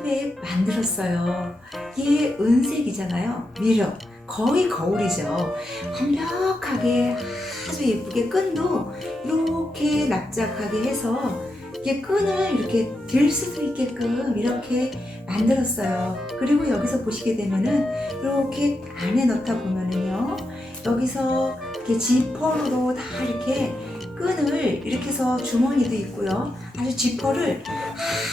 핸드백 만들었어요. 이게 은색이잖아요. 미러. 거의 거울이죠. 완벽하게 아주 예쁘게 끈도 이렇게 납작하게 해서 이게 끈을 이렇게 들 수도 있게끔 이렇게 만들었어요. 그리고 여기서 보시게 되면은 이렇게 안에 넣다 보면은요, 여기서 이렇게 지퍼로 다 이렇게 끈을 이렇게 해서 주머니도 있고요. 아주 지퍼를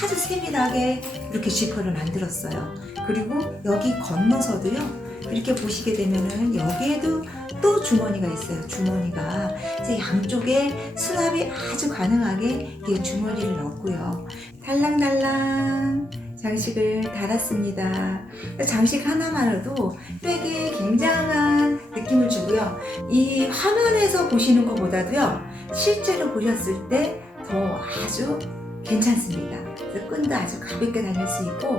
아주 세밀하게 이렇게 지퍼를 만들었어요. 그리고 여기 건너서도요, 이렇게 보시게 되면은 여기에도 또 주머니가 있어요. 주머니가 이제 양쪽에 수납이 아주 가능하게 이 주머니를 넣고요. 달랑달랑 장식을 달았습니다. 장식 하나만으로도 백에 굉장한 느낌을 주고요. 이 화면에서 보시는 것보다도요, 실제로 보셨을 때 더 아주 괜찮습니다. 그래서 끈도 아주 가볍게 다닐 수 있고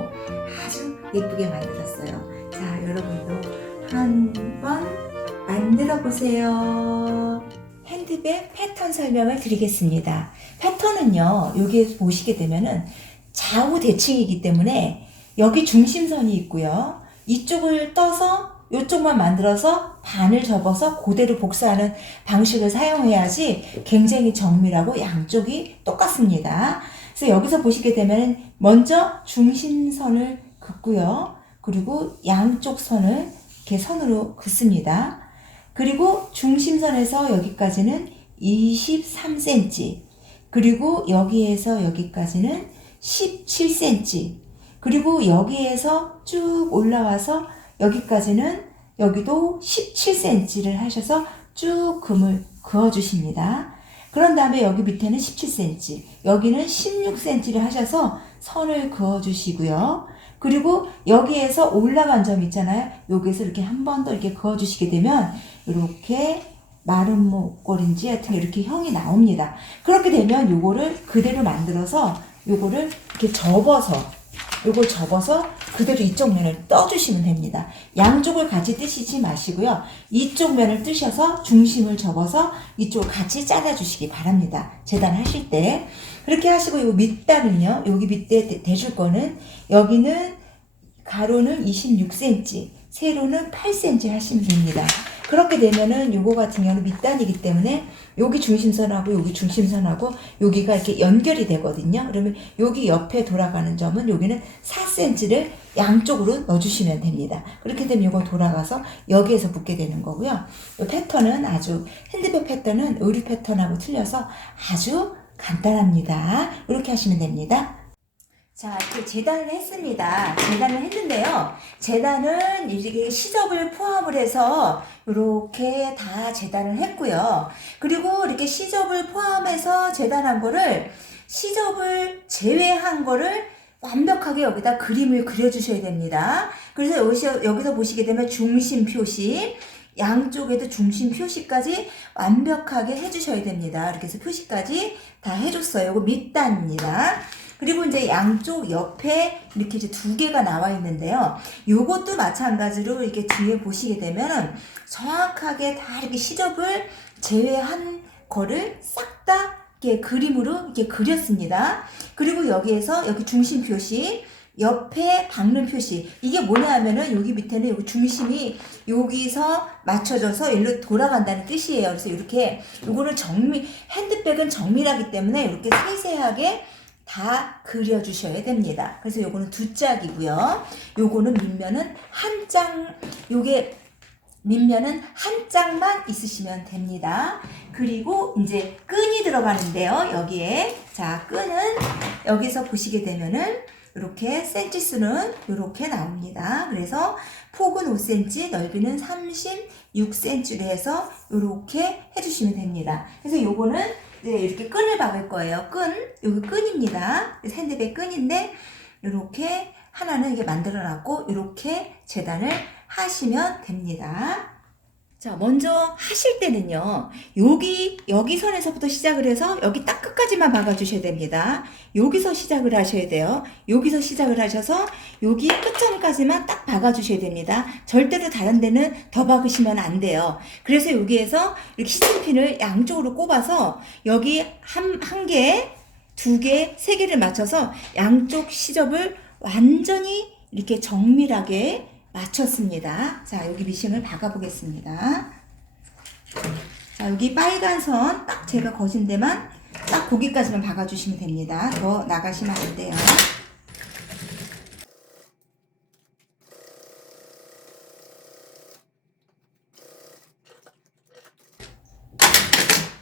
아주 예쁘게 만들었어요. 자, 여러분도 한번 만들어 보세요. 핸드백 패턴 설명을 드리겠습니다. 패턴은요, 여기 보시게 되면은 좌우 대칭이기 때문에 여기 중심선이 있고요. 이쪽을 떠서 이쪽만 만들어서 반을 접어서 그대로 복사하는 방식을 사용해야지 굉장히 정밀하고 양쪽이 똑같습니다. 그래서 여기서 보시게 되면 먼저 중심선을 긋고요. 그리고 양쪽 선을 이렇게 선으로 긋습니다. 그리고 중심선에서 여기까지는 23cm, 그리고 여기에서 여기까지는 17cm, 그리고 여기에서 쭉 올라와서 여기까지는 여기도 17cm를 하셔서 쭉 금을 그어 주십니다. 그런 다음에 여기 밑에는 17cm, 여기는 16cm를 하셔서 선을 그어 주시고요. 그리고 여기에서 올라간 점 있잖아요. 여기에서 이렇게 한 번 더 이렇게 그어 주시게 되면 이렇게 마른 목걸이인지 하여튼 이렇게 형이 나옵니다. 그렇게 되면 요거를 그대로 만들어서 요거를 이렇게 요걸 접어서 그대로 이쪽 면을 떠주시면 됩니다. 양쪽을 같이 뜨시지 마시고요. 이쪽 면을 뜨셔서 중심을 접어서 이쪽을 같이 잘라주시기 바랍니다. 재단하실 때. 그렇게 하시고 요 밑단은요, 여기 밑에 대줄 거는 여기는 가로는 26cm, 세로는 8cm 하시면 됩니다. 그렇게 되면은 요거 같은 경우는 밑단이기 때문에 여기 중심선하고 여기 중심선하고 여기가 이렇게 연결이 되거든요. 그러면 여기 옆에 돌아가는 점은 여기는 4cm를 양쪽으로 넣어주시면 됩니다. 그렇게 되면 요거 돌아가서 여기에서 붙게 되는 거고요. 요 패턴은 아주 핸드백 패턴은 의류 패턴하고 틀려서 아주 간단합니다. 이렇게 하시면 됩니다. 자, 이렇게 재단을 했습니다. 재단을 했는데요. 재단은 이렇게 시접을 포함을 해서 이렇게 다 재단을 했고요. 그리고 이렇게 시접을 포함해서 재단한 거를, 시접을 제외한 거를 완벽하게 여기다 그림을 그려주셔야 됩니다. 그래서 여기서 보시게 되면 중심 표시, 양쪽에도 중심 표시까지 완벽하게 해주셔야 됩니다. 이렇게 해서 표시까지 다 해줬어요. 이거 밑단입니다. 그리고 이제 양쪽 옆에 이렇게 이제 두 개가 나와 있는데요. 요것도 마찬가지로 이렇게 뒤에 보시게 되면 정확하게 다 이렇게 시접을 제외한 거를 싹 다 이렇게 그림으로 이렇게 그렸습니다. 그리고 여기에서 여기 중심 표시, 옆에 박는 표시, 이게 뭐냐 하면은 여기 밑에는 여기 중심이 여기서 맞춰져서 일로 돌아간다는 뜻이에요. 그래서 이렇게 요거는 핸드백은 정밀하기 때문에 이렇게 세세하게 다 그려주셔야 됩니다. 그래서 요거는 두 짝이고요. 요거는 밑면은 한 장, 요게 밑면은 한 짝만 있으시면 됩니다. 그리고 이제 끈이 들어가는데요. 여기에. 자, 끈은 여기서 보시게 되면은 이렇게 센치 수는 이렇게 나옵니다. 그래서 폭은 5cm, 넓이는 36cm로 해서 이렇게 해주시면 됩니다. 그래서 요거는 이렇게 끈을 박을 거예요. 여기 끈입니다. 핸드백 끈인데 이렇게 하나는 이게 만들어 놨고 이렇게 재단을 하시면 됩니다. 자, 먼저 하실 때는요, 여기 선에서부터 시작을 해서 여기 딱 끝까지만 박아주셔야 됩니다. 여기서 시작을 하셔야 돼요. 여기서 시작을 하셔서 여기 끝점까지만 딱 박아주셔야 됩니다. 절대로 다른 데는 더 박으시면 안 돼요. 그래서 여기에서 이렇게 시침핀을 양쪽으로 꼽아서 여기 한 개, 두 개, 세 개를 맞춰서 양쪽 시접을 완전히 이렇게 정밀하게 맞췄습니다. 자, 여기 미싱을 박아 보겠습니다. 자, 여기 빨간 선 딱 제가 거신 데만 딱 거기까지만 박아 주시면 됩니다. 더 나가시면 안 돼요.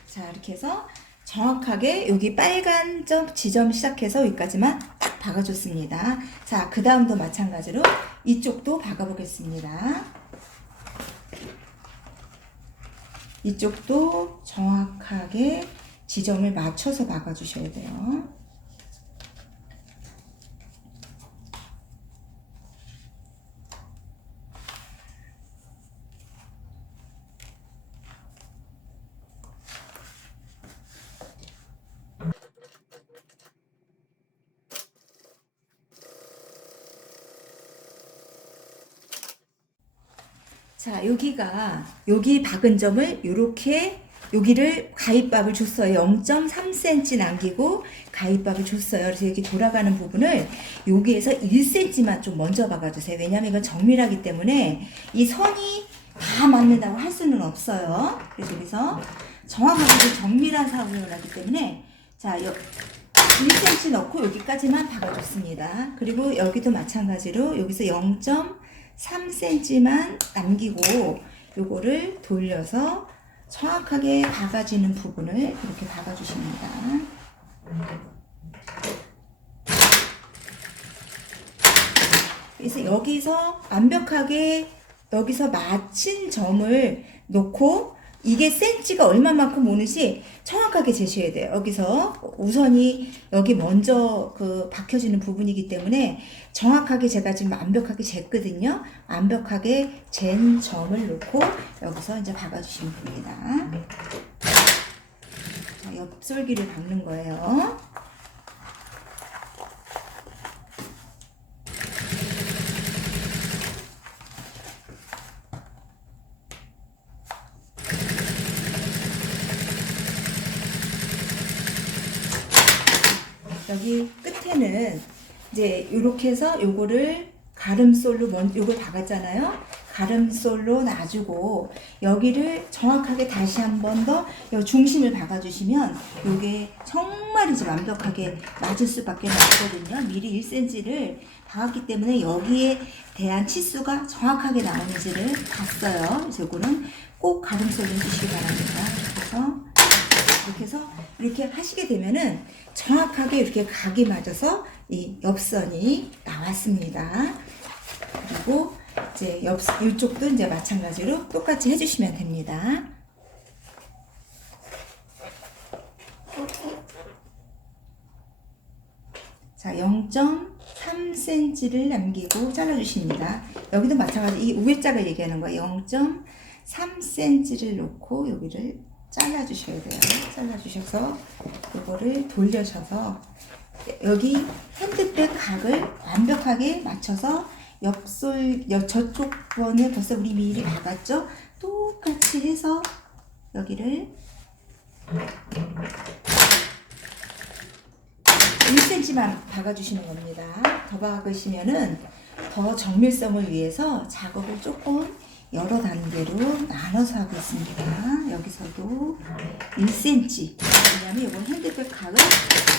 자, 이렇게 해서 정확하게 여기 빨간 점 지점 시작해서 여기까지만 딱 박아줬습니다. 자, 그 다음도 마찬가지로 이쪽도 박아보겠습니다. 이쪽도 정확하게 지점을 맞춰서 박아주셔야 돼요. 자, 여기 박은 점을 이렇게 여기를 가위밥을 줬어요. 0.3cm 남기고 가위밥을 줬어요. 그래서 여기 돌아가는 부분을 여기에서 1cm만 좀 먼저 박아주세요. 왜냐하면 이건 정밀하기 때문에 이 선이 다 맞는다고 할 수는 없어요. 그래서 여기서 정확하게 정밀한 사업을 하기 때문에 자, 1cm 넣고 여기까지만 박아줬습니다. 그리고 여기도 마찬가지로 여기서 0.3cm만 남기고 요거를 돌려서 정확하게 박아지는 부분을 이렇게 박아주십니다. 그래서 여기서 완벽하게 여기서 맞힌 점을 놓고 이게 센치가 얼마만큼 오는지 정확하게 재셔야 돼요. 여기서 우선이 여기 먼저 그 박혀지는 부분이기 때문에 정확하게 제가 지금 완벽하게 쟀거든요. 완벽하게 잰 점을 놓고 여기서 이제 박아주시면 됩니다. 자, 옆솔기를 박는 거예요. 여기 끝에는 이제 이렇게 해서 요거를 가름솔로 먼저 요걸 박았잖아요. 가름솔로 놔주고 여기를 정확하게 다시 한 번 더 중심을 박아주시면 요게 정말 이제 완벽하게 맞을 수밖에 없거든요. 미리 1cm를 박았기 때문에 여기에 대한 치수가 정확하게 나오는지를 봤어요. 그래서 요거는 꼭 가름솔로 해주시기 바랍니다. 그래서 이렇게 해서 이렇게 하시게 되면은 정확하게 이렇게 각이 맞아서 이 옆선이 나왔습니다. 그리고 이제 이쪽도 이제 마찬가지로 똑같이 해주시면 됩니다. 자, 0.3cm를 남기고 잘라주십니다. 여기도 마찬가지 이 위에 짝을 얘기하는 거예요. 0.3cm를 놓고 여기를 잘라주셔야 돼요. 잘라주셔서 이거를 돌려셔서 여기 핸드백 각을 완벽하게 맞춰서 저쪽 번에 벌써 우리 미리 박았죠? 똑같이 해서 여기를 1cm만 박아주시는 겁니다. 더 박으시면은 더 정밀성을 위해서 작업을 조금 여러 단계로 나눠서 하고 있습니다. 여기서도 1cm. 왜냐하면 이건 핸드백 각을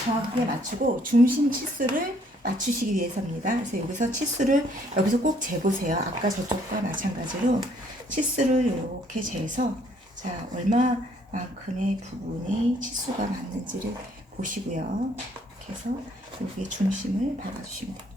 정확하게 맞추고 중심 치수를 맞추시기 위해서입니다. 그래서 여기서 치수를 여기서 꼭 재보세요. 아까 저쪽과 마찬가지로 치수를 이렇게 재서 자, 얼마만큼의 부분이 치수가 맞는지를 보시고요. 이렇게 해서 여기에 중심을 박아주시면 됩니다.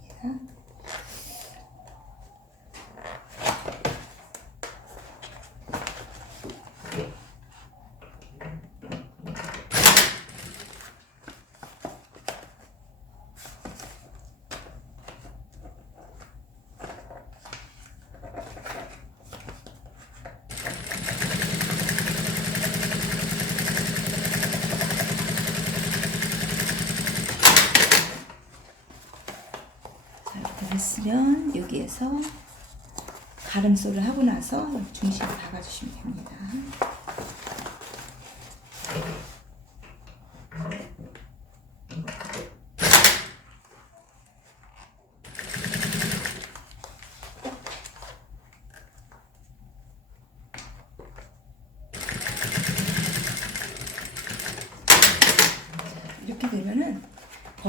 됐으면 여기에서 가름솔을 하고 나서 중심을 박아주시면 됩니다.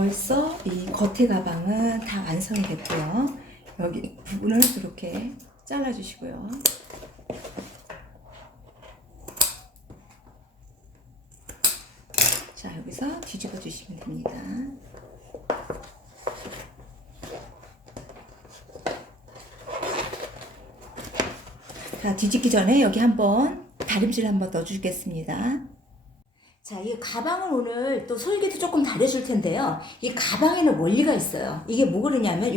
벌써 이 겉에 가방은 다 완성이 됐고요. 여기 부분을 이렇게 잘라주시고요. 자, 여기서 뒤집어 주시면 됩니다. 자, 뒤집기 전에 여기 한번 다림질 한번 넣어주겠습니다. 자, 이 가방을 오늘 또 설계도 조금 다려줄 텐데요. 이 가방에는 원리가 있어요. 이게 뭐 그러냐면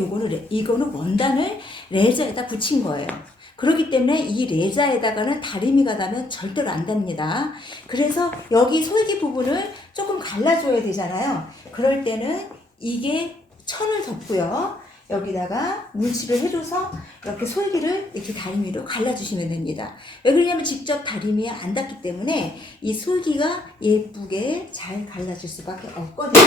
이거는 원단을 레자에다 붙인 거예요. 그렇기 때문에 이 레자에다가는 다리미가 닿으면 절대로 안 됩니다. 그래서 여기 솔기 부분을 조금 갈라줘야 되잖아요. 그럴 때는 이게 천을 덮고요. 여기다가 물칠을 해줘서 이렇게 솔기를 이렇게 다리미로 갈라주시면 됩니다. 왜 그러냐면 직접 다리미에 안 닿기 때문에 이 솔기가 예쁘게 잘 갈라질 수밖에 없거든요.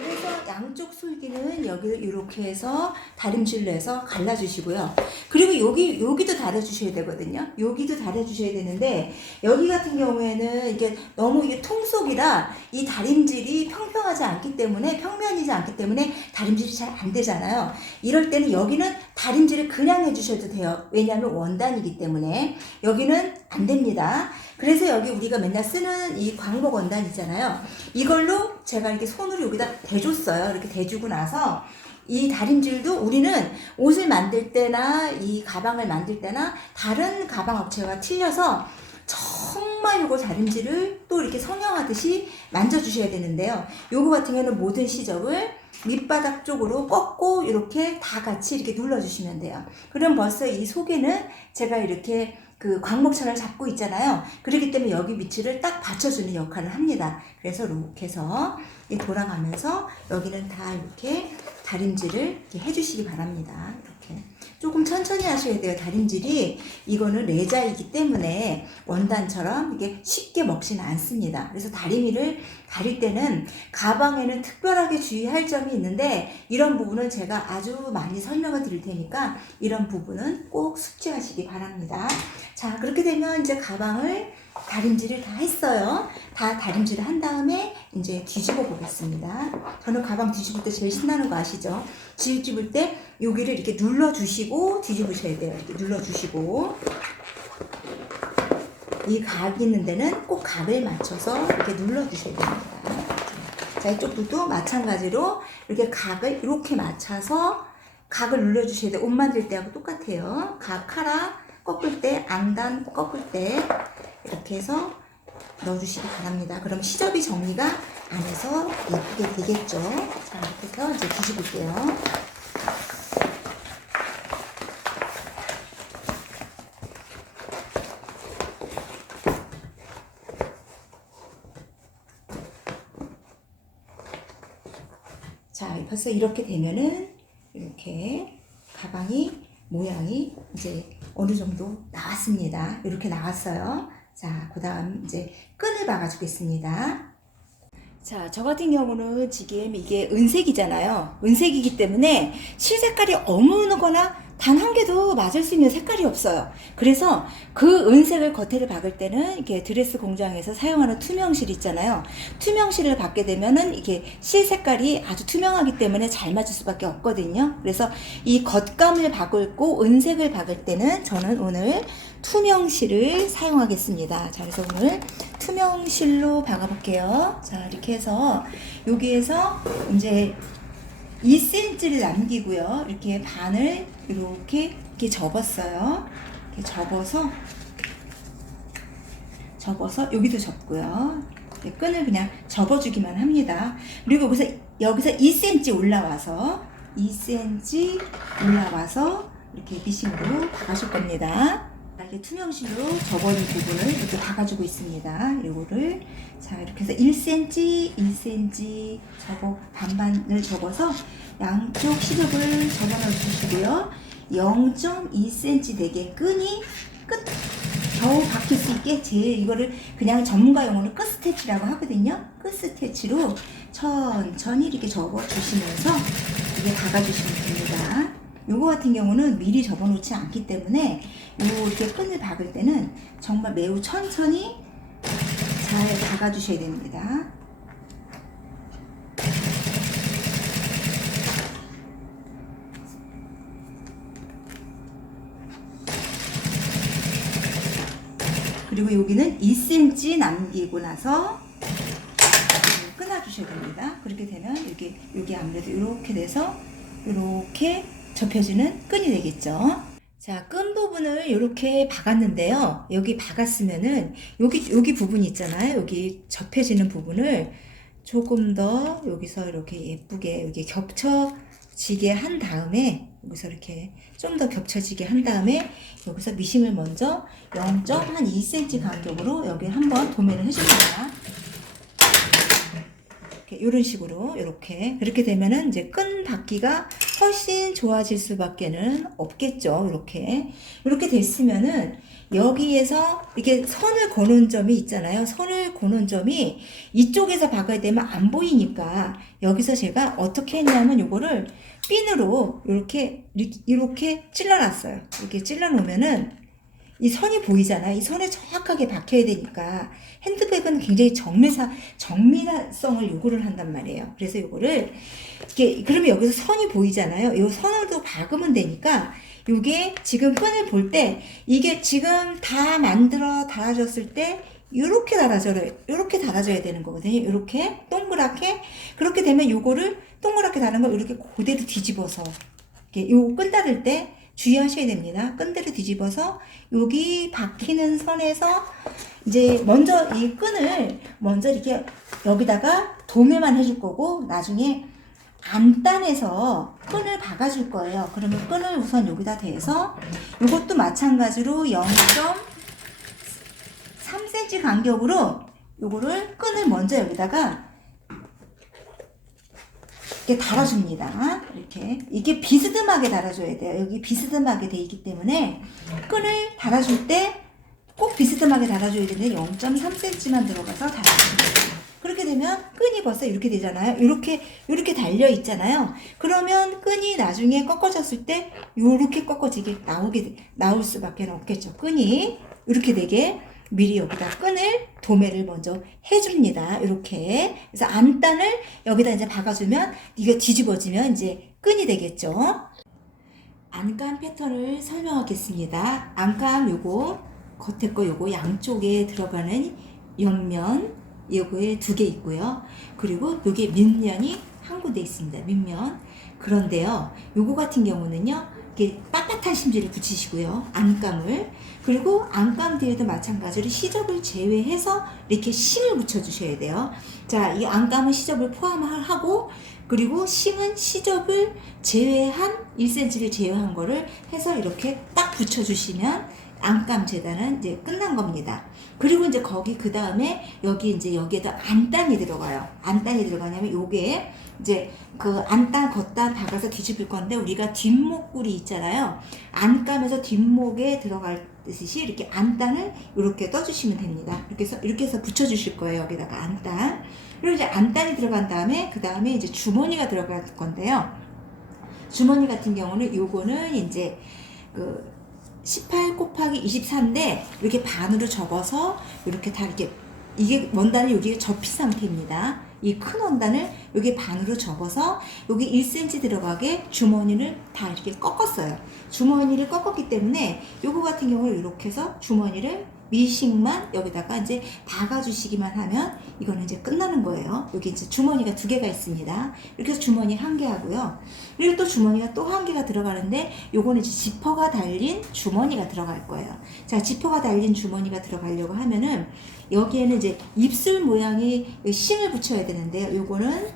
그래서 양쪽 솔기는 여기를 이렇게 해서 다림질로 해서 갈라주시고요. 그리고 여기도 다려주셔야 되거든요. 여기도 다려주셔야 되는데 여기 같은 경우에는 이게 너무 이게 통속이라 이 다림질이 평평하지 않기 때문에 평면이지 않기 때문에 다림질이 잘 안 되잖아요. 이럴 때는 여기는 다림질을 그냥 해주셔도 돼요. 왜냐하면 원단이기 때문에 여기는 안 됩니다. 그래서 여기 우리가 맨날 쓰는 이 광복 원단 있잖아요. 이걸로 제가 이렇게 손으로 여기다 대줬어요. 이렇게 대주고 나서 이 다림질도 우리는 옷을 만들 때나 이 가방을 만들 때나 다른 가방 업체와 틀려서 정말 요거 다림질을 또 이렇게 성형하듯이 만져주셔야 되는데요. 요거 같은 경우는 모든 시접을 밑바닥 쪽으로 꺾고 이렇게 다 같이 이렇게 눌러주시면 돼요. 그럼 벌써 이 속에는 제가 이렇게 그 광목천을 잡고 있잖아요. 그렇기 때문에 여기 위치를 딱 받쳐주는 역할을 합니다. 그래서 이렇게 해서 돌아가면서 여기는 다 이렇게 다림질을 이렇게 해주시기 바랍니다. 이렇게 조금 천천히 하셔야 돼요. 다림질이 이거는 레자이기 때문에 원단처럼 이게 쉽게 먹지는 않습니다. 그래서 다리미를 다릴 때는 가방에는 특별하게 주의할 점이 있는데 이런 부분은 제가 아주 많이 설명을 드릴 테니까 이런 부분은 꼭 숙지하시기 바랍니다. 자, 그렇게 되면 이제 가방을 다림질을 다 했어요. 다 다림질을 한 다음에 이제 뒤집어 보겠습니다. 저는 가방 뒤집을 때 제일 신나는 거 아시죠? 뒤집을 때 여기를 이렇게 눌러주시고 뒤집으셔야 돼요. 이렇게 눌러주시고 이 각이 있는 데는 꼭 각을 맞춰서 이렇게 눌러주셔야 됩니다. 자, 이쪽도 마찬가지로 이렇게 각을 이렇게 맞춰서 각을 눌러주셔야 돼요. 옷 만들 때하고 똑같아요. 각 카라 꺾을 때, 앙단 꺾을 때 이렇게 해서 넣어주시기 바랍니다. 그럼 시접이 정리가 안에서 예쁘게 되겠죠. 자, 이렇게 해서 이제 뒤집을게요. 자, 벌써 이렇게 되면은 이렇게 가방이 모양이 이제 어느 정도 나왔습니다. 이렇게 나왔어요. 자, 그 다음 이제 끈을 박아 주겠습니다. 자, 저 같은 경우는 지금 이게 은색이잖아요. 은색이기 때문에 실색깔이 어무거나 단 한 개도 맞을 수 있는 색깔이 없어요. 그래서 그 은색을 겉에를 박을 때는 이렇게 드레스 공장에서 사용하는 투명실 있잖아요. 투명실을 박게 되면은 이게 실 색깔이 아주 투명하기 때문에 잘 맞을 수밖에 없거든요. 그래서 이 겉감을 박고 은색을 박을 때는 저는 오늘 투명실을 사용하겠습니다. 자, 그래서 오늘 투명실로 박아볼게요. 자, 이렇게 해서 여기에서 이제 2cm를 남기고요. 이렇게 반을 이렇게 접었어요. 이렇게 접어서 여기도 접고요. 끈을 그냥 접어주기만 합니다. 그리고 여기서 2cm 올라와서 2cm 올라와서 이렇게 미싱으로 박아줄 겁니다. 이렇게 투명실로 접어진 부분을 이렇게 박아주고 있습니다. 이거를 자, 이렇게 해서 1cm, 1cm 반반을 접어서 양쪽 시접을 접어 넣어 주시고요. 0.2cm 되게 끈이 겨우 박힐 수 있게 이거를 그냥 전문가 용어로 끝 스태치라고 하거든요. 끝 스태치로 천천히 이렇게 접어 주시면서 이게 박아주시면 됩니다. 요거 같은 경우는 미리 접어놓지 않기 때문에 이렇게 끈을 박을 때는 정말 매우 천천히 잘 박아주셔야 됩니다. 그리고 여기는 2cm 남기고 나서 끊어주셔야 됩니다. 그렇게 되면 여기 아무래도 이렇게 돼서 이렇게 접혀지는 끈이 되겠죠. 자, 끈 부분을 이렇게 박았는데요. 여기 박았으면은 여기 부분 있잖아요. 여기 접혀지는 부분을 조금 더 여기서 이렇게 예쁘게 여기 겹쳐지게 한 다음에 여기서 이렇게 좀 더 겹쳐지게 한 다음에 여기서 미싱을 먼저 0.2cm 간격으로 여기 한번 도매를 해줍니다. 이런 식으로 이렇게 그렇게 되면은 이제 끈 받기가 훨씬 좋아질 수밖에는 없겠죠. 이렇게 됐으면은 여기에서 이렇게 선을 거는 점이 있잖아요. 선을 거는 점이 이쪽에서 박아야 되면 안 보이니까 여기서 제가 어떻게 했냐면 요거를 핀으로 이렇게 찔러놨어요. 이렇게 찔러놓으면은 이 선이 보이잖아요. 이 선에 정확하게 박혀야 되니까 핸드백은 굉장히 정밀성을 요구를 한단 말이에요. 그래서 요거를 이렇게 그러면 여기서 선이 보이잖아요. 이 선으로 박으면 되니까 요게 지금 끈을 볼 때 이게 지금 다 만들어 달아졌을 때 이렇게 달아져야 되는 거거든요. 이렇게 동그랗게 그렇게 되면 요거를 동그랗게 다는 걸 이렇게 그대로 뒤집어서 이렇게 요 끈 닫을 때 주의하셔야 됩니다. 끈대로 뒤집어서 여기 박히는 선에서 이제 먼저 이 끈을 먼저 이렇게 여기다가 도매만 해줄 거고 나중에 안단에서 끈을 박아줄 거예요. 그러면 끈을 우선 여기다 대서 이것도 마찬가지로 0.3cm 간격으로 요거를 끈을 먼저 여기다가 이렇게 달아줍니다. 이게 비스듬하게 달아줘야 돼요. 여기 비스듬하게 돼 있기 때문에 끈을 달아줄 때 꼭 비스듬하게 달아줘야 되는데 0.3cm만 들어가서 달아줍니다. 그렇게 되면 끈이 벌써 이렇게 되잖아요. 이렇게 달려 있잖아요. 그러면 끈이 나중에 꺾어졌을 때 이렇게 꺾어지게 나올 수밖에 없겠죠. 끈이 이렇게 되게 미리 여기다 끈을 도매를 먼저 해줍니다. 이렇게. 그래서 안단을 여기다 이제 박아주면 이게 뒤집어지면 이제 끈이 되겠죠. 안감 패턴을 설명하겠습니다. 안감 요거 겉에 거 요거 양쪽에 들어가는 옆면 요거에 2개 있고요. 그리고 여기 밑면이 한 군데 있습니다. 밑면. 그런데요. 요거 같은 경우는요. 이렇게 빳빳한 심지를 붙이시고요. 안감을. 그리고 안감 뒤에도 마찬가지로 시접을 제외해서 이렇게 심을 붙여주셔야 돼요. 자, 이 안감은 시접을 포함하고 그리고 심은 시접을 제외한 1cm를 제외한 거를 해서 이렇게 딱 붙여주시면 안감 재단은 이제 끝난 겁니다. 그리고 이제 거기 그 다음에 여기에다 안단이 들어가요. 안단이 들어가냐면 요게 이제 그 안단 겉단 박아서 뒤집을 건데 우리가 뒷목구리 있잖아요. 안감에서 뒷목에 들어가듯이 이렇게 안단을 이렇게 떠주시면 됩니다. 이렇게 해서 붙여주실 거예요. 여기다가 안단. 그리고 이제 안단이 들어간 다음에 그 다음에 이제 주머니가 들어갈 건데요. 주머니 같은 경우는 요거는 이제 그 18 곱하기 24인데 이렇게 반으로 접어서 이렇게 다 이게 원단이 여기에 접힌 상태입니다. 이 큰 원단을 여기 반으로 접어서 여기 1cm 들어가게 주머니를 다 이렇게 꺾었어요. 주머니를 꺾었기 때문에 요거 같은 경우는 이렇게 해서 주머니를 미싱만 여기다가 이제 박아주시기만 하면 이거는 이제 끝나는 거예요. 여기 이제 주머니가 2개가 있습니다. 이렇게 해서 주머니 1개 하고요. 그리고 또 주머니가 또 1개가 들어가는데 요거는 이제 지퍼가 달린 주머니가 들어갈 거예요. 자, 지퍼가 달린 주머니가 들어가려고 하면은 여기에는 이제 입술 모양의 심을 붙여야 되는데요. 요거는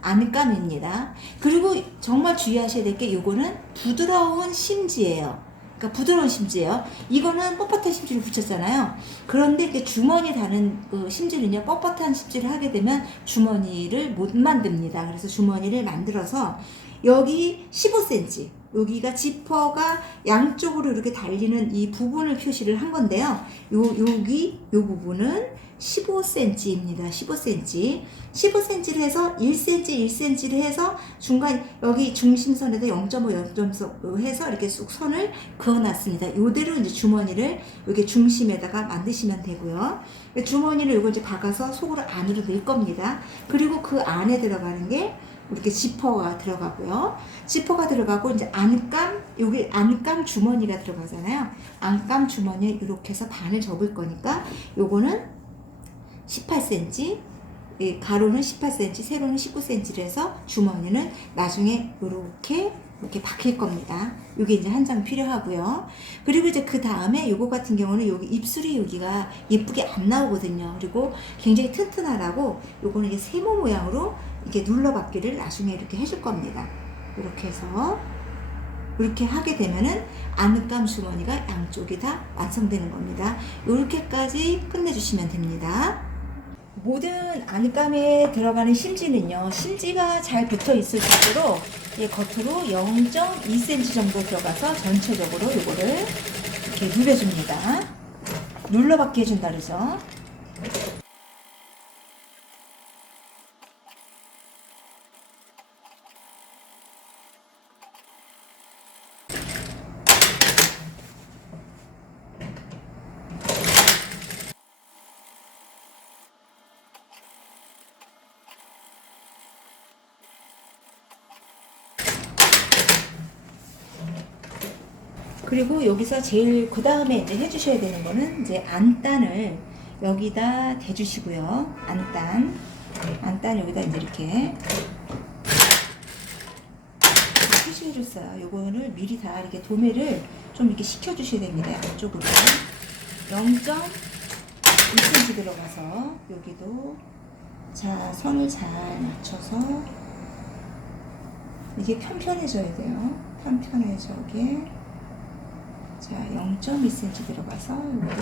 안감입니다. 그리고 정말 주의하셔야 될 게 요거는 부드러운 심지예요. 그러니까 부드러운 심지예요. 이거는 뻣뻣한 심지를 붙였잖아요. 그런데 이렇게 주머니 다는 그 심지는요, 뻣뻣한 심지를 하게 되면 주머니를 못 만듭니다. 그래서 주머니를 만들어서 여기 15cm, 여기가 지퍼가 양쪽으로 이렇게 달리는 이 부분을 표시를 한 건데요. 여기 요 부분은 15cm입니다. 15cm. 15cm를 해서 1cm를 해서 중간 여기 중심선에다 0.5, 0.5 해서 이렇게 쑥 선을 그어놨습니다. 이대로 이제 주머니를 여기 중심에다가 만드시면 되고요. 주머니를 이거 이제 박아서 속으로 안으로 넣을 겁니다. 그리고 그 안에 들어가는 게 이렇게 지퍼가 들어가고요. 지퍼가 들어가고 이제 안감, 여기 안감 주머니가 들어가잖아요. 안감 주머니에 이렇게 해서 반을 접을 거니까 요거는 18cm, 가로는 18cm, 세로는 19cm를 해서 주머니는 나중에 이렇게 박힐 겁니다. 요게 이제 한 장 필요하고요. 그리고 이제 그 다음에 요거 같은 경우는 여기 입술이 여기가 예쁘게 안 나오거든요. 그리고 굉장히 튼튼하다고 요거는 이게 세모 모양으로 이게 눌러받기를 나중에 이렇게 해줄 겁니다. 이렇게 해서 이렇게 하게 되면은 안감 주머니가 양쪽이 다 완성되는 겁니다. 이렇게까지 끝내주시면 됩니다. 모든 안감에 들어가는 실지는요, 실지가 잘 붙어 있을 정도로 겉으로 0.2cm 정도 들어가서 전체적으로 이거를 이렇게 누벼줍니다. 눌러받게 해준다 그러죠. 그리고 여기서 제일 그 다음에 이제 해주셔야 되는 거는 이제 안단을 여기다 대주시고요. 안단 여기다 이제 이렇게 표시해줬어요. 요거를 미리 다 이렇게 도매를 좀 이렇게 시켜주셔야 됩니다. 앞쪽으로 0.2cm 들어가서 여기도 자 선을 잘 맞춰서 이게 편편해져야 돼요. 편편해져게. 자, 0.2cm 들어가서 요거를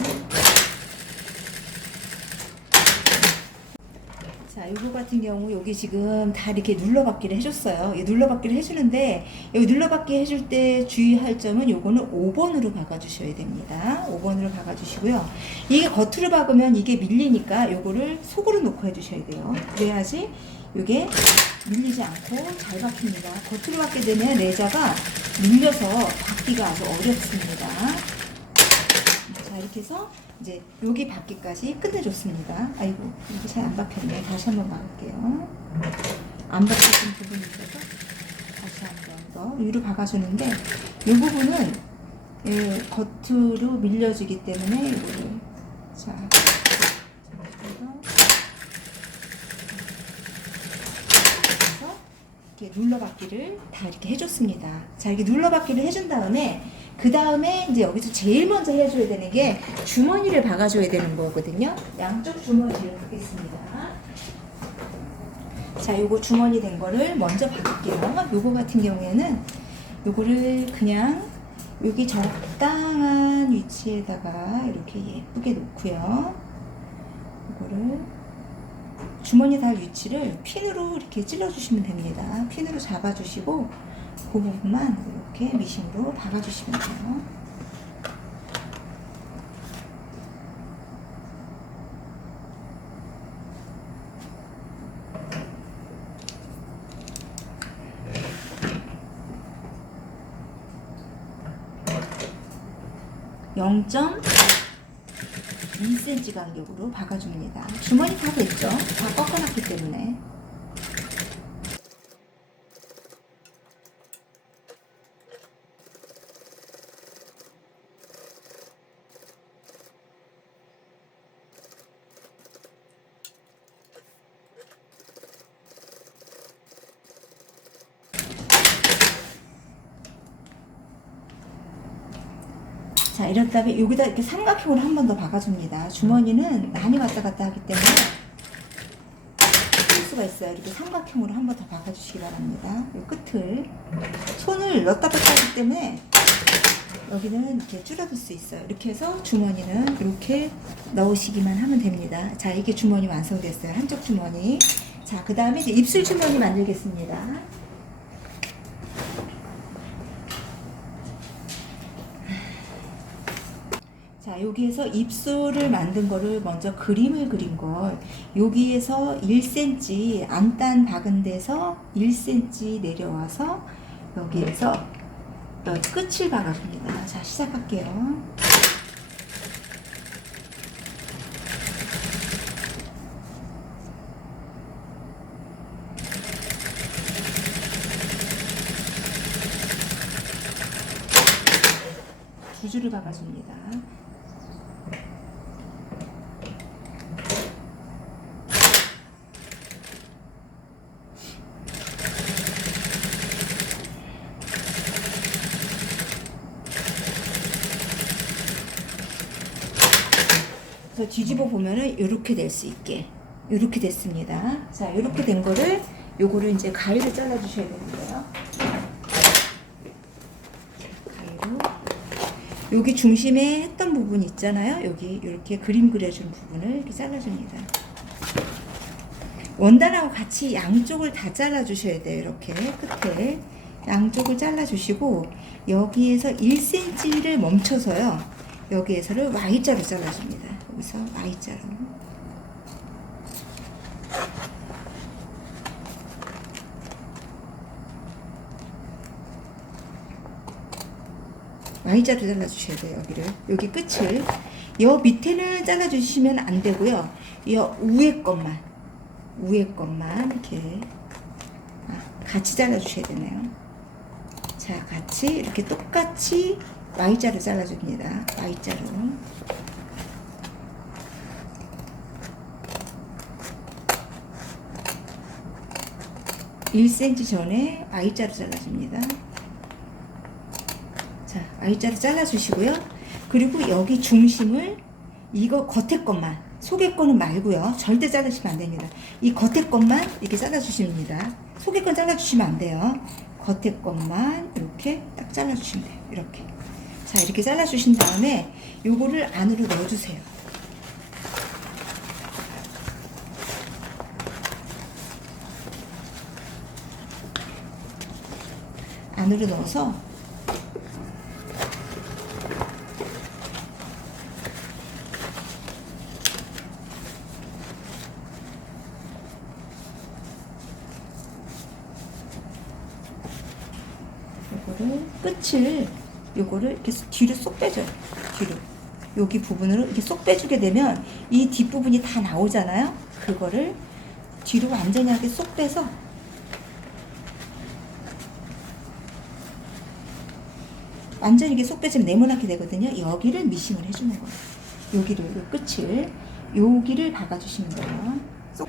자, 요거 같은 경우 여기 지금 다 이렇게 눌러받기를 해줬어요. 눌러받기를 해주는데 여기 눌러받기 해줄 때 주의할 점은 요거는 5번으로 박아주셔야 됩니다. 5번으로 박아주시고요. 이게 겉으로 박으면 이게 밀리니까 요거를 속으로 놓고 해주셔야 돼요. 그래야지 요게 밀리지 않고 잘 박힙니다. 겉으로 박게 되면 레자가 밀려서 박기가 아주 어렵습니다. 자, 이렇게 해서 이제 여기 박기까지 끝내줬습니다. 아이고, 이거 잘 안 박혔네. 다시 한번 박을게요. 안 박혀진 부분이 있어서 다시 한번 더 위로 박아주는데 이 부분은 겉으로 밀려지기 때문에 이거를 자, 이렇게 눌러받기를 다 이렇게 해줬습니다. 자, 이렇게 눌러받기를 해준 다음에 그 다음에 이제 여기서 제일 먼저 해줘야 되는 게 주머니를 박아줘야 되는 거거든요. 양쪽 주머니를 하겠습니다. 자, 요거 주머니 된 거를 먼저 박을게요. 요거 같은 경우에는 요거를 그냥 여기 적당한 위치에다가 이렇게 예쁘게 놓고요. 이거를 주머니 달 위치를 핀으로 이렇게 찔러주시면 됩니다. 핀으로 잡아주시고 그 부분만 이렇게 미싱으로 박아주시면 돼요. (0.2cm) 간격으로 박아줍니다. 주머니 다 됐죠? 다 꺾어놨기 때문에. 자, 이런 다음에 여기다 이렇게 삼각형으로 한 번 더 박아줍니다. 주머니는 많이 왔다 갔다 하기 때문에 할 수가 있어요. 이렇게 삼각형으로 한 번 더 박아주시기 바랍니다. 이 끝을 손을 넣었다 뺐다 하기 때문에 여기는 이렇게 줄여둘 수 있어요. 이렇게 해서 주머니는 이렇게 넣으시기만 하면 됩니다. 자, 이게 주머니 완성됐어요. 한쪽 주머니. 자, 그 다음에 이제 입술 주머니 만들겠습니다. 자, 여기에서 입술을 만든 거를 먼저 그림을 그린 걸 여기에서 1cm 안단 박은 데서 1cm 내려와서 여기에서 여기 끝을 박아줍니다. 자, 시작할게요. 두 줄을 박아줍니다. 그래서 뒤집어 보면은 이렇게 될 수 있게 이렇게 됐습니다. 자, 이렇게 된 거를 요거를 이제 가위로 잘라 주셔야 되는데요. 가위로 여기 중심에 했던 부분 있잖아요. 여기 이렇게 그림 그려준 부분을 이렇게 잘라줍니다. 원단하고 같이 양쪽을 다 잘라 주셔야 돼요. 이렇게 끝에 양쪽을 잘라 주시고 여기에서 1cm를 멈춰서요. 여기에서를 Y자로 잘라줍니다. 여기서 Y자로. Y자로 잘라주셔야 돼요. 여기를. 여기 끝을. 여 밑에는 잘라주시면 안 되고요. 여 위에 것만 이렇게 같이 잘라주셔야 되네요. 자, 같이 이렇게 똑같이 Y자로 잘라줍니다. Y자로. (1cm) 전에 Y자로 잘라줍니다. 자, Y자로 잘라주시고요. 그리고 여기 중심을 이거 겉에 것만, 속에 거는 말고요. 절대 자르시면 안 됩니다. 이 겉에 것만 이렇게 잘라주십니다. 속에 건 잘라주시면 안 돼요. 겉에 것만 이렇게 딱 잘라주시면 돼요. 이렇게. 자, 이렇게 잘라주신 다음에 요거를 안으로 넣어주세요. 안으로 넣어서 요거를 이렇게 뒤로 쏙 빼줘요. 뒤로. 여기 부분으로 이렇게 쏙 빼주게 되면 이 뒷부분이 다 나오잖아요. 그거를 뒤로 완전하게 쏙 빼서 완전히 이렇게 쏙 빼주면 네모나게 되거든요. 여기를 미싱을 해주는 거예요. 여기를, 요 끝을, 여기를 박아주시면 돼요. 쏙.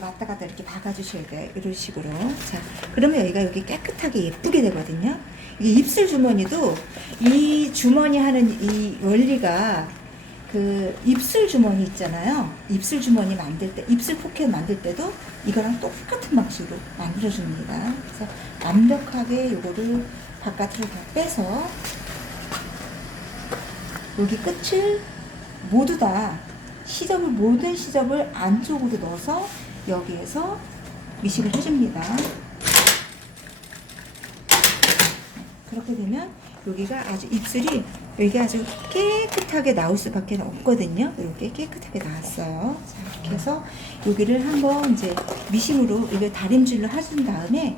왔다 갔다 이렇게 박아주셔야 돼요. 이런 식으로. 자, 그러면 여기가 여기 깨끗하게 예쁘게 되거든요. 이 입술 주머니도 이 주머니 하는 이 원리가 그 입술 주머니 있잖아요. 입술 주머니 만들 때, 입술 포켓 만들 때도 이거랑 똑같은 방식으로 만들어줍니다. 그래서 완벽하게 요거를 바깥으로 다 빼서 여기 끝을 모두 다 모든 시접을 안쪽으로 넣어서 여기에서 미식을 해줍니다. 그렇게 되면 여기가 아주 입술이 여기가 아주 깨끗하게 나올 수밖에 없거든요. 이렇게 깨끗하게 나왔어요. 자, 이렇게 해서 여기를 한번 이제 미싱으로 이걸 다림질로 해준 다음에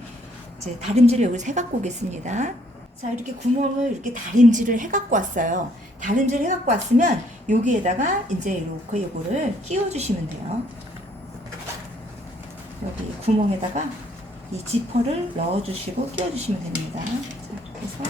이제 다림질을 여기서 해갖고 오겠습니다. 자, 이렇게 구멍을 이렇게 다림질을 해갖고 왔어요. 다림질을 해갖고 왔으면 여기에다가 이제 이렇게 요거를 끼워주시면 돼요. 여기 구멍에다가 이 지퍼를 넣어주시고 끼워주시면 됩니다. 자, 이렇게 해서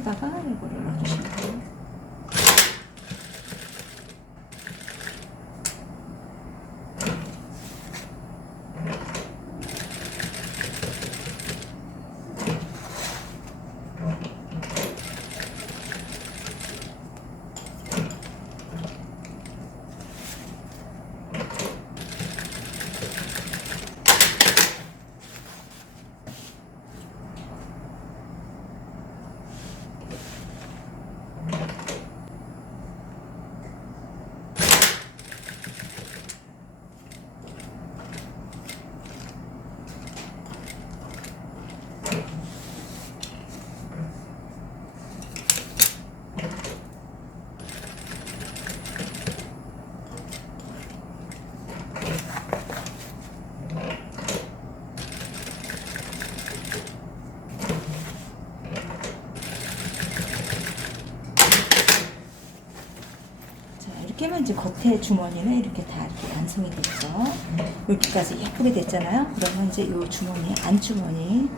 옆에다가 이거를 넣어주시면 돼요. 이렇게 하면 이제 겉에 주머니는 이렇게 다 이렇게 완성이 됐죠. 이렇게까지 예쁘게 됐잖아요. 그러면 이제 이 주머니, 안주머니.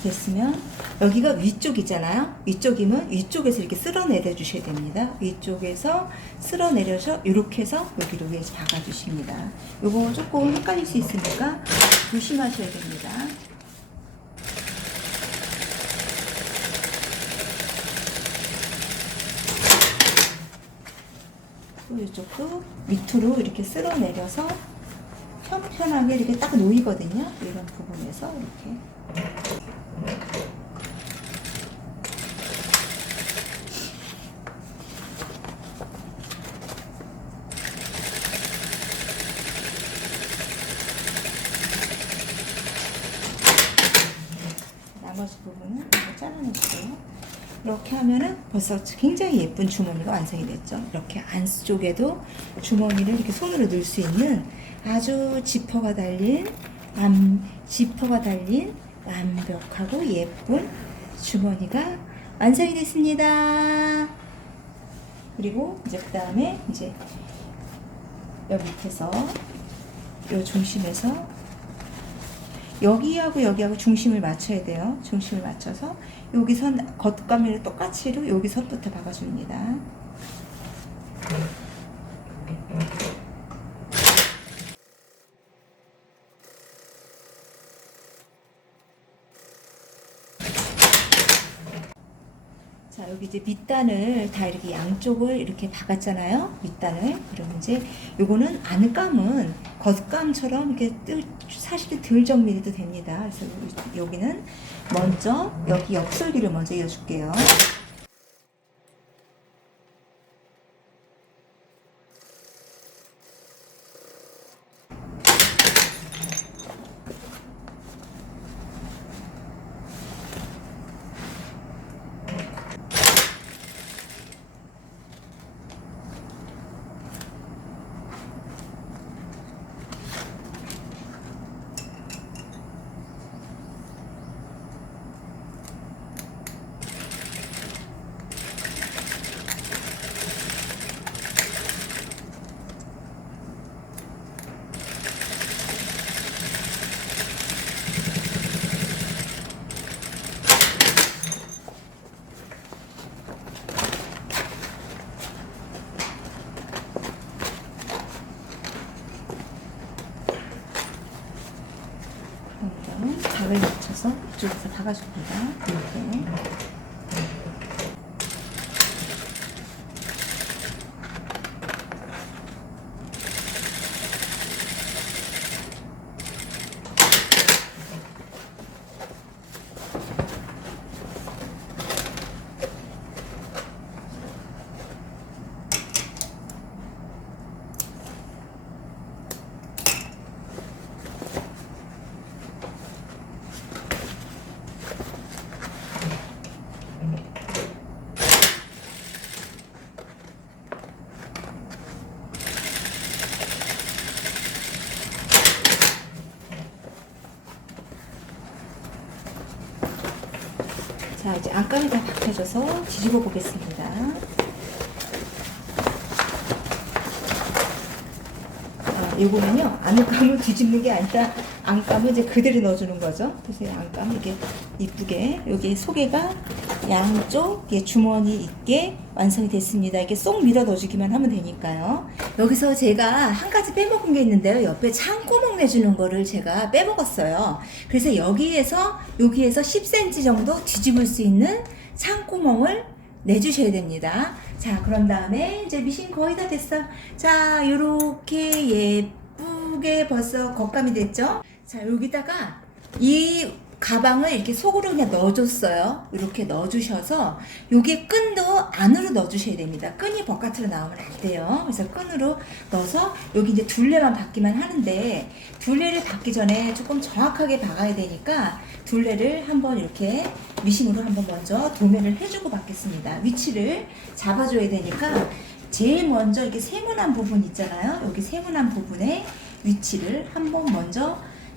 됐으면 여기가 위쪽이잖아요. 위쪽이면 위쪽에서 이렇게 쓸어내려 주셔야 됩니다. 위쪽에서 쓸어내려서 이렇게 해서 여기로 위에서 박아주십니다. 요거 조금 헷갈릴 수 있으니까 조심하셔야 됩니다. 또 이쪽도 밑으로 이렇게 쓸어내려서 편편하게 이렇게 딱 놓이거든요. 이런 부분에서 이렇게. 나머지 부분은 이렇게 잘라내주세요. 이렇게 하면은 벌써 굉장히 예쁜 주머니가 완성이 됐죠. 이렇게 안쪽에도 주머니를 이렇게 손으로 넣을 수 있는 아주 지퍼가 달린 완벽하고 예쁜 주머니가 완성이 됐습니다. 그리고 이제 그 다음에 이제 여기 밑에서 요 중심에서 여기하고 여기하고 중심을 맞춰야 돼요. 중심을 맞춰서 여기 선 겉감을 똑같이로 여기 선부터 박아줍니다. 자, 여기 이제 밑단을 다 이렇게 양쪽을 이렇게 박았잖아요. 밑단을. 그러면 이제 요거는 안감은 겉감처럼 이렇게 사실은 덜 정밀해도 됩니다. 그래서 여기는 먼저 여기 옆설기를 먼저 이어줄게요. 각을 맞춰서 이쪽에서 박아줍니다. 이렇게. 자, 이제 안감이 다 박혀져서 뒤집어 보겠습니다. 요거는요, 안감을 뒤집는 게 아니라 안감을 이제 그대로 넣어주는 거죠. 그래서 안감 이게 이쁘게 여기 소개가 양쪽 주머니 있게 완성이 됐습니다. 이게 쏙 밀어 넣어주기만 하면 되니까요. 여기서 제가 한 가지 빼먹은 게 있는데요. 옆에 창구멍 내주는 거를 제가 빼먹었어요. 그래서 여기에서 10cm 정도 뒤집을 수 있는 창구멍을 내주셔야 됩니다. 자, 그런 다음에 이제 미싱 거의 다 됐어. 자, 요렇게 예쁘게 벌써 겉감이 됐죠? 자, 여기다가 이 가방을 이렇게 속으로 그냥 넣어줬어요. 이렇게 넣어주셔서 요게 끈도 안으로 넣어주셔야 됩니다. 끈이 바깥으로 나오면 안 돼요. 그래서 끈으로 넣어서 여기 이제 둘레만 박기만 하는데, 둘레를 박기 전에 조금 정확하게 박아야 되니까 둘레를 한번 이렇게 미싱으로 한번 먼저 도매를 해주고 박겠습니다. 위치를 잡아줘야 되니까 제일 먼저 이렇게 세모난 부분 있잖아요. 여기 세모난 부분에 위치를 한번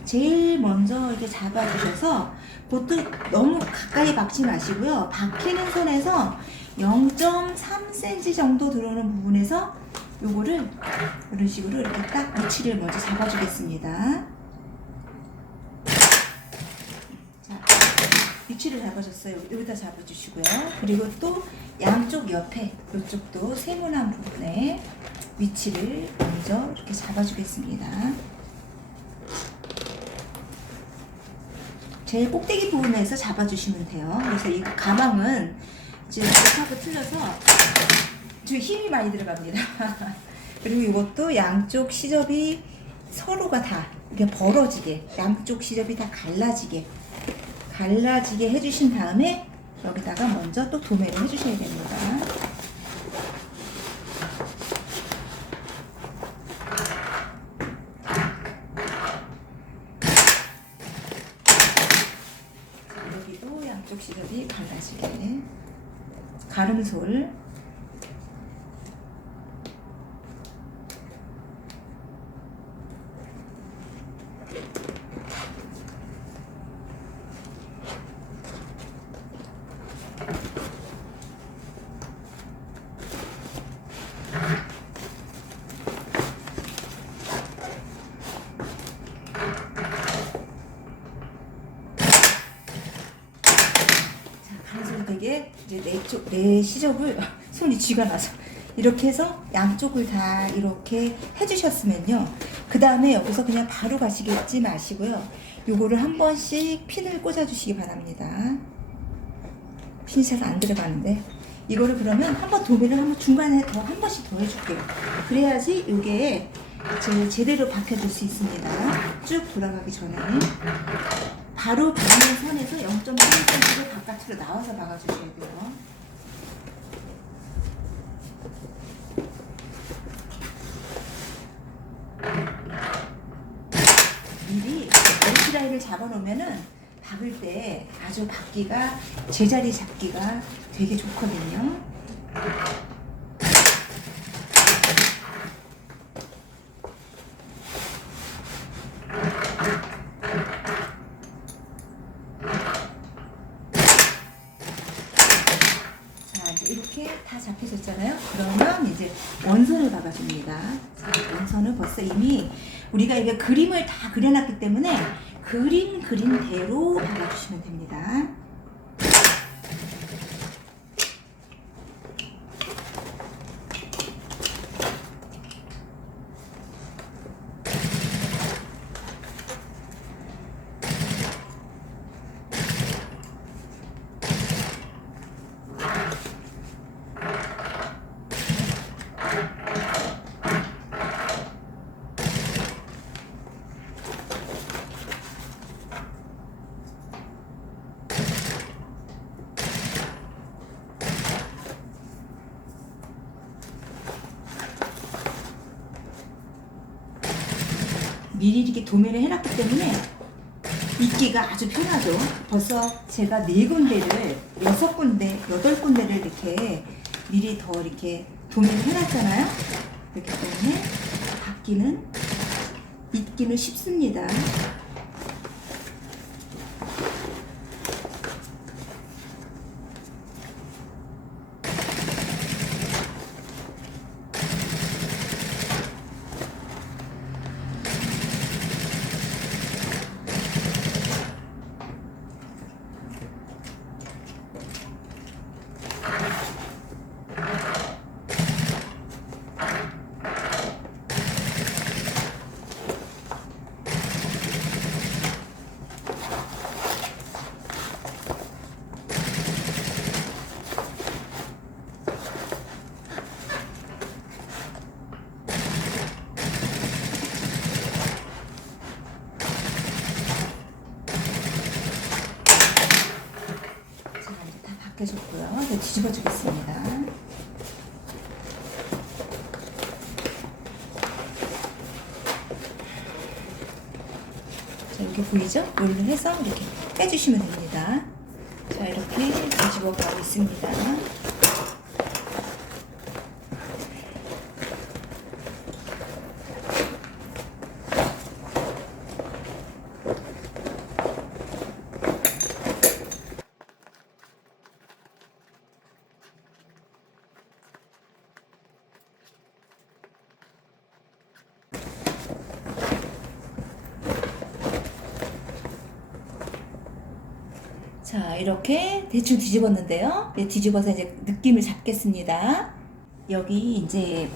제일 먼저 이렇게 잡아주셔서, 보통 너무 가까이 박지 마시고요. 박히는 선에서 0.3cm 정도 들어오는 부분에서 요거를 이런 식으로 이렇게 딱 위치를 먼저 잡아주겠습니다. 자, 위치를 잡아줬어요. 여기다 잡아주시고요. 그리고 또 양쪽 옆에 이쪽도 세모난 부분에 위치를 먼저 이렇게 잡아주겠습니다. 제일 꼭대기 부분에서 잡아주시면 돼요. 그래서 이 가방은 지금 하고 틀려서 좀 힘이 많이 들어갑니다. 그리고 이것도 양쪽 시접이 서로가 다 이렇게 벌어지게, 양쪽 시접이 다 갈라지게 해주신 다음에 여기다가 먼저 또 도매를 해주셔야 됩니다. 양쪽 시접이 갈라지게 가름솔, 되게 이제 내 시접을 손이 쥐가 나서 이렇게 해서 양쪽을 다 이렇게 해주셨으면요. 그 다음에 여기서 그냥 바로 가시겠지 마시고요. 요거를 한 번씩 핀을 꽂아주시기 바랍니다. 핀이 잘 안 들어가는데, 이거를 그러면 한번 도매를 한번 중간에 더 한 번씩 더 해줄게요. 그래야지 이게 제대로 박혀줄 수 있습니다. 쭉 돌아가기 전에 바로 박는 선에서 0.3cm로 바깥으로 나와서 박아주셔야 돼요. 미리 H라인을 잡아놓으면은 박을 때 아주 박기가, 제자리 잡기가 되게 좋거든요. 이렇게 다 잡히셨잖아요. 그러면 이제 원선을 박아줍니다. 자, 원선을 벌써 이미 우리가 이게 그림을 다 그려놨기 때문에 그린 대로 박아주시면 됩니다. 미리 이렇게 도매를 해놨기 때문에 입기가 아주 편하죠. 벌써 제가 4군데를 6군데, 8군데를 이렇게 미리 더 이렇게 도매를 해놨잖아요. 그렇기 때문에 입기는 쉽습니다. 이렇게 해줬고요. 이제 뒤집어 주겠습니다. 자, 이렇게 보이죠? 이걸로 해서 이렇게 빼주시면 됩니다. 자, 이렇게 뒤집어 가고 있습니다. 자, 이렇게 대충 뒤집었는데요. 뒤집어서 이제 느낌을 잡겠습니다. 여기 이제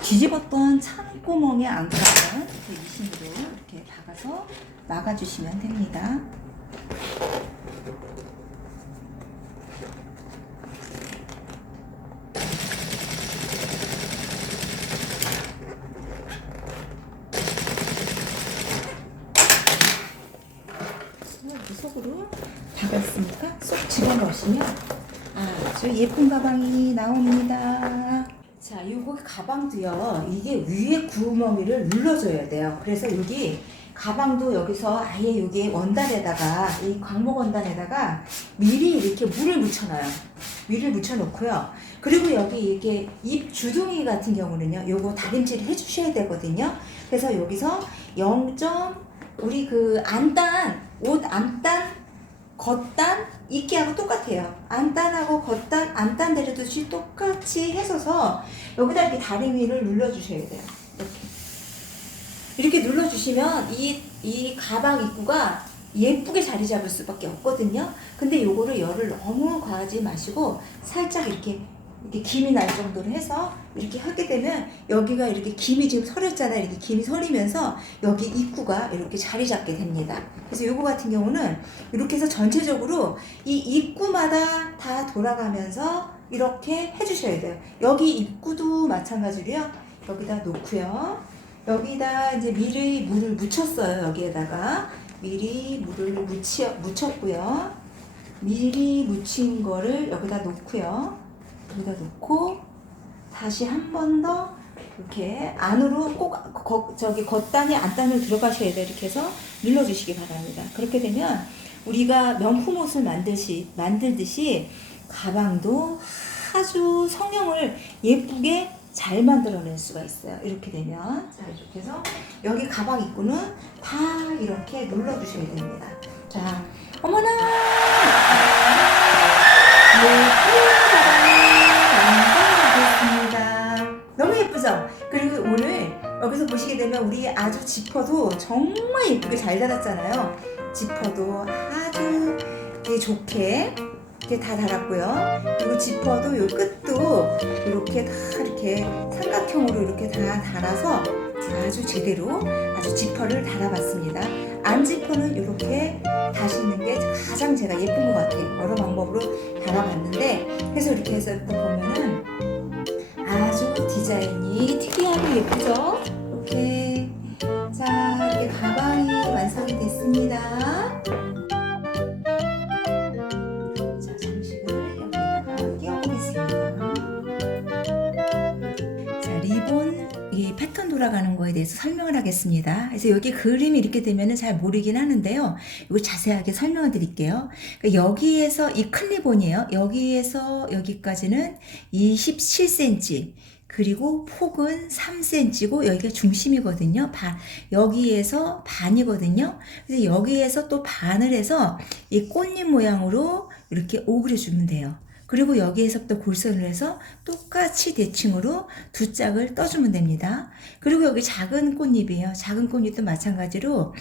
뒤집었던 창구멍의 안감을 미싱으로 이렇게 박아서 막아주시면 됩니다. 이렇게 속으로 박았으니까 쏙 집어넣으시면 아주 예쁜 가방이 나옵니다. 자, 요거 가방도요, 이게 위에 구멍이를 눌러줘야 돼요. 그래서 여기 가방도 여기서 아예 여기 원단에다가, 이 광목 원단에다가 미리 이렇게 물을 묻혀놔요. 물을 묻혀놓고요. 그리고 여기 이렇게 입 주둥이 같은 경우는요, 요거 다림질을 해주셔야 되거든요. 그래서 여기서 0. 우리 그 안단, 옷 안단, 겉단, 이끼하고 똑같아요. 안단하고 겉단, 안단 내려두시 똑같이 해서서 여기다 이렇게 다리미를 눌러주셔야 돼요. 이렇게 눌러주시면 이 가방 입구가 예쁘게 자리 잡을 수밖에 없거든요. 근데 요거를 열을 너무 과하지 마시고 살짝 이렇게 김이 날 정도로 해서 이렇게 하게 되면 여기가 이렇게 김이 지금 서렸잖아요. 이렇게 김이 서리면서 여기 입구가 이렇게 자리 잡게 됩니다. 그래서 요거 같은 경우는 이렇게 해서 전체적으로 이 입구마다 다 돌아가면서 이렇게 해주셔야 돼요. 여기 입구도 마찬가지로요. 여기다 놓고요. 여기다 이제 미리 물을 묻혔어요. 여기에다가 미리 물을 묻혔고요. 미리 묻힌 거를 여기다 놓고요. 여기다 놓고 다시 한 번 더 이렇게 안으로 꼭 저기 겉단이 안단을 들어가셔야 돼요. 이렇게 해서 눌러주시기 바랍니다. 그렇게 되면 우리가 명품 옷을 만들듯이 가방도 아주 성형을 예쁘게 잘 만들어낼 수가 있어요. 이렇게 되면 자, 이렇게 해서 여기 가방 입구는 다 이렇게 눌러주셔야 됩니다. 자, 어머나 너무 예쁘죠? 그리고 오늘 여기서 보시게 되면 우리 아주 지퍼도 정말 예쁘게 잘 달았잖아요. 지퍼도 아주 좋게 이렇게 다 달았고요. 그리고 지퍼도 요 끝도 이렇게 다 이렇게 삼각형으로 이렇게 다 달아서 아주 제대로 아주 지퍼를 달아봤습니다. 안 지퍼는 이렇게 다시는 게 가장 제가 예쁜 것 같아요. 여러 방법으로 달아봤는데 그래서 이렇게 해서 보면은 아주 디자인이 특이하고 예쁘죠? 이렇게 자, 이렇게 가방이 완성이 됐습니다. 자, 장식을 여기다가 끼워보겠습니다. 자, 리본 이 패턴 돌아가는 거에 대해서 설명을 하겠습니다. 그래서 여기 그림이 이렇게 되면은 잘 모르긴 하는데요. 이거 자세하게 설명을 드릴게요. 그러니까 여기에서 이 큰 리본이에요. 여기에서 여기까지는 27cm. 그리고 폭은 3cm고 여기가 중심이거든요. 여기에서 반이거든요. 그래서 여기에서 또 반을 해서 이 꽃잎 모양으로 이렇게 오그려 주면 돼요. 그리고 여기에서부터 골선을 해서 똑같이 대칭으로 두 짝을 떠주면 됩니다. 그리고 여기 작은 꽃잎이에요. 작은 꽃잎도 마찬가지로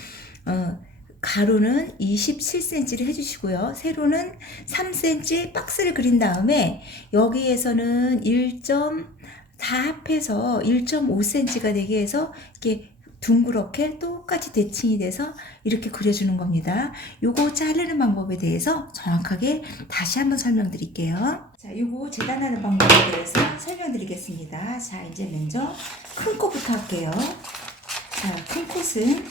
가로는 27cm를 해주시고요. 세로는 3cm 박스를 그린 다음에 여기에서는 다 합해서 1.5cm가 되게 해서 이렇게 둥그렇게 똑같이 대칭이 돼서 이렇게 그려주는 겁니다. 요거 자르는 방법에 대해서 정확하게 다시 한번 설명드릴게요. 자, 요거 재단하는 방법에 대해서 설명드리겠습니다. 자, 이제 먼저 큰 꽃부터 할게요. 자, 큰 꽃은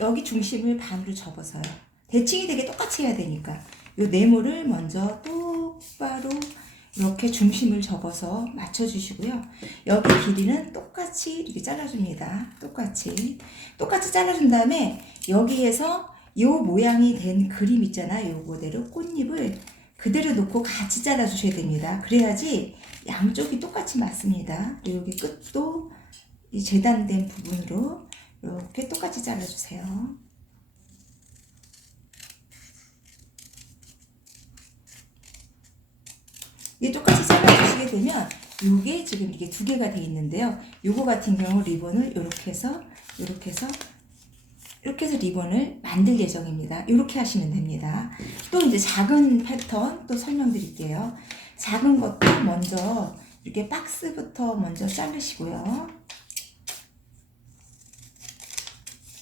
여기 중심을 반으로 접어서요. 대칭이 되게 똑같이 해야 되니까 요 네모를 먼저 똑바로 이렇게 중심을 접어서 맞춰주시고요. 여기 길이는 똑같이 이렇게 잘라줍니다. 똑같이 잘라준 다음에 여기에서 요 모양이 된 그림 있잖아요. 요거대로 꽃잎을 그대로 놓고 같이 잘라주셔야 됩니다. 그래야지 양쪽이 똑같이 맞습니다. 그리고 여기 끝도 이 재단된 부분으로 이렇게 똑같이 잘라주세요. 이게 똑같이 잘라주시게 되면 요게 지금 이게 두 개가 돼 있는데요. 요거 같은 경우 리본을 이렇게 해서 리본을 만들 예정입니다. 이렇게 하시면 됩니다. 또 이제 작은 패턴 또 설명드릴게요. 작은 것도 먼저 이렇게 박스부터 먼저 자르시고요.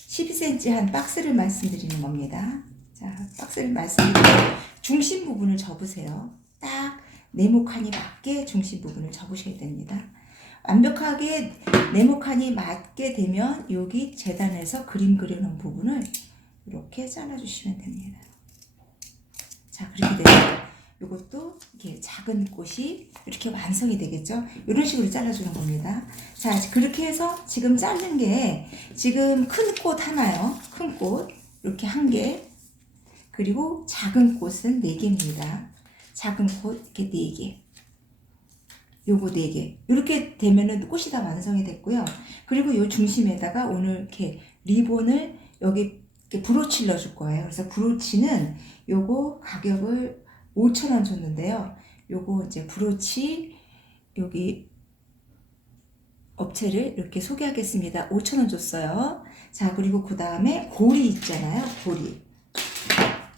12cm 한 박스를 말씀드리는 겁니다. 자, 박스를 말씀드리고 중심 부분을 접으세요. 딱 네모칸이 맞게 중심 부분을 접으셔야 됩니다. 완벽하게 네모칸이 맞게 되면 여기 재단해서 그림 그려놓은 부분을 이렇게 잘라주시면 됩니다. 자, 그렇게 되면 이것도 이렇게 작은 꽃이 이렇게 완성이 되겠죠. 이런 식으로 잘라주는 겁니다. 자, 그렇게 해서 지금 자른 게 지금 큰 꽃 하나요. 큰 꽃 이렇게 한 개, 그리고 작은 꽃은 4개입니다. 작은 꽃 이렇게 4개, 요거 4개. 이렇게 되면은 꽃이 다 완성이 됐고요. 그리고 요 중심에다가 오늘 이렇게 리본을 여기 이렇게 브로치를 넣어줄 거예요. 그래서 브로치는 요거 가격을 5,000원 줬는데요. 요거 이제 브로치 여기 업체를 이렇게 소개하겠습니다. 5,000원 줬어요. 자, 그리고 그 다음에 고리 있잖아요. 고리.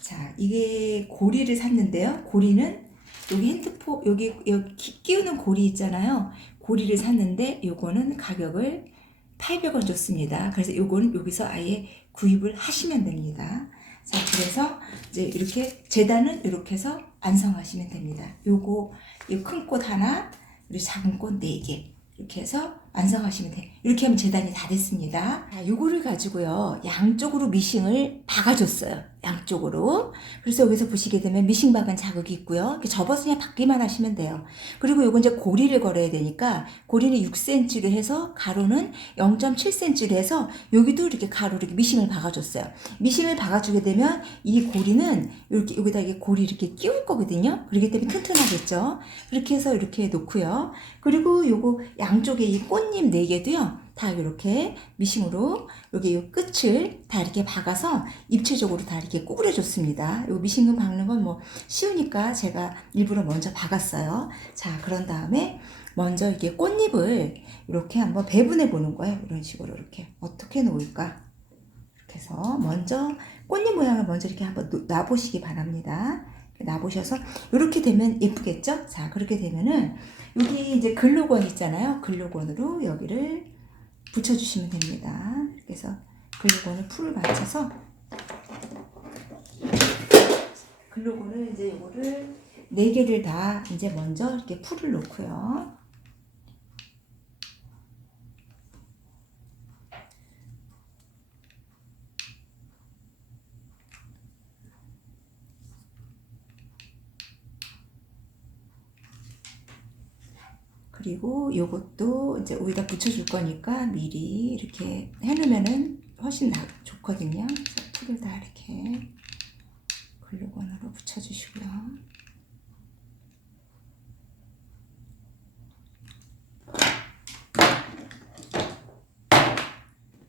자, 이게 고리를 샀는데요. 고리는 여기 핸드폰 여기 끼우는 고리 있잖아요. 고리를 샀는데 요거는 가격을 800원 줬습니다. 그래서 요거는 여기서 아예 구입을 하시면 됩니다. 자, 그래서 이제 이렇게 재단은 이렇게 해서 완성하시면 됩니다. 요거 이 큰 꽃 하나, 그리고 작은 꽃 4개 이렇게 해서 완성하시면 돼요. 이렇게 하면 재단이 다 됐습니다. 자, 요거를 가지고요. 양쪽으로 미싱을 박아줬어요. 양쪽으로. 그래서 여기서 보시게 되면 미싱 박은 자국이 있고요. 이렇게 접어서 그냥 박기만 하시면 돼요. 그리고 요거 이제 고리를 걸어야 되니까 고리는 6cm로 해서 가로는 0.7cm로 해서 여기도 이렇게 가로 이렇게 미싱을 박아줬어요. 미싱을 박아주게 되면 이 고리는 이렇게 여기다 이게 고리 이렇게 끼울 거거든요. 그렇기 때문에 튼튼하겠죠. 그렇게 해서 이렇게 놓고요. 그리고 요거 양쪽에 이 꽃잎 4개도요. 다 이렇게 미싱으로 여기 요 끝을 다 이렇게 박아서 입체적으로 다 이렇게 구부려줬습니다. 요 미싱금 박는 건 뭐 쉬우니까 제가 일부러 먼저 박았어요. 자, 그런 다음에 먼저 이게 꽃잎을 이렇게 한번 배분해 보는 거예요. 이런 식으로 이렇게 어떻게 놓을까? 이렇게 해서 먼저 꽃잎 모양을 먼저 이렇게 한번 놔보시기 바랍니다. 놔보셔서 이렇게 되면 예쁘겠죠? 자, 그렇게 되면은 여기 이제 글루건 있잖아요. 글루건으로 여기를 붙여주시면 됩니다. 이렇게 해서 글루건을 풀을 맞춰서 글루건을 이제 이거를 4개를 다 이제 먼저 이렇게 풀을 놓고요. 그리고 요것도 이제 여기다 붙여줄 거니까 미리 이렇게 해놓으면은 훨씬 좋거든요. 그래서 풀을 다 이렇게 글루건으로 붙여주시고요.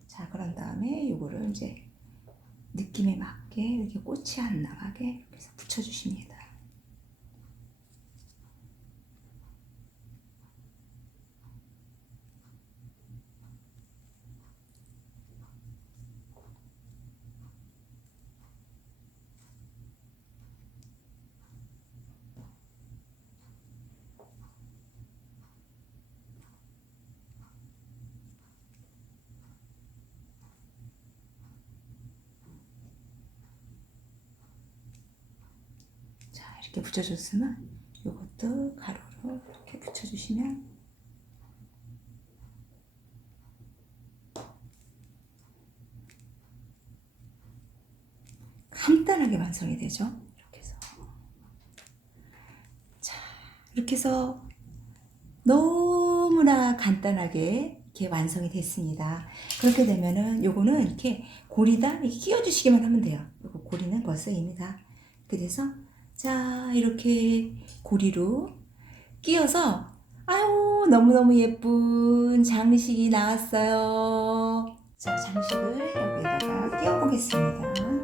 자, 그런 다음에 요거를 이제 느낌에 맞게 이렇게 꽃이 안 나가게 이렇게 해서 붙여주십니다. 이렇게 붙여줬으면 이것도 가로로 이렇게 붙여주시면 간단하게 완성이 되죠. 이렇게 해서 이렇게 해서 너무나 간단하게 이렇게 완성이 됐습니다. 그렇게 되면은 요거는 이렇게 고리다 이렇게 끼워주시기만 하면 돼요. 요거 고리는 벌써 이미 다 그래서 자 이렇게 고리로 끼워서 아유 너무너무 예쁜 장식이 나왔어요. 자 장식을 여기에다가 끼워 보겠습니다.